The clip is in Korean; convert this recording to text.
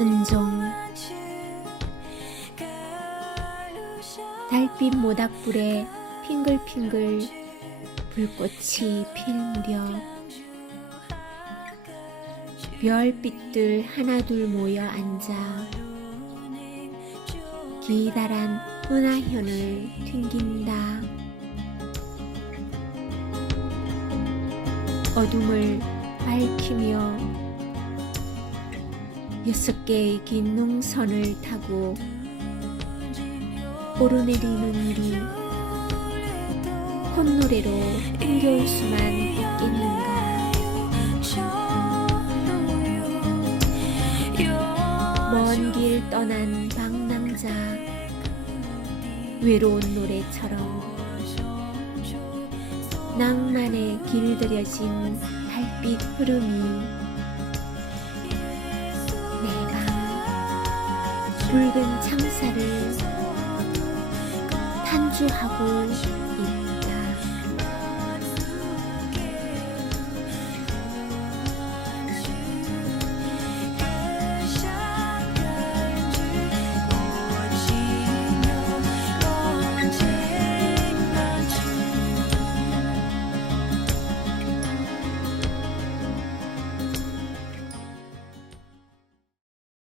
은종. 달빛 모닥불에 핑글핑글 불꽃이 필 무렵 별빛들 하나둘 모여 앉아 기다란 은하현을 튕긴다. 어둠을 밝히며 6개의 긴 능선을 타고 오르내리는 일이 콧노래로 흥겨울 수만 있겠는가. 먼 길 떠난 방랑자 외로운 노래처럼 낭만에 길들여진 달빛 흐름이 내 방 붉은 창살을 탄주하고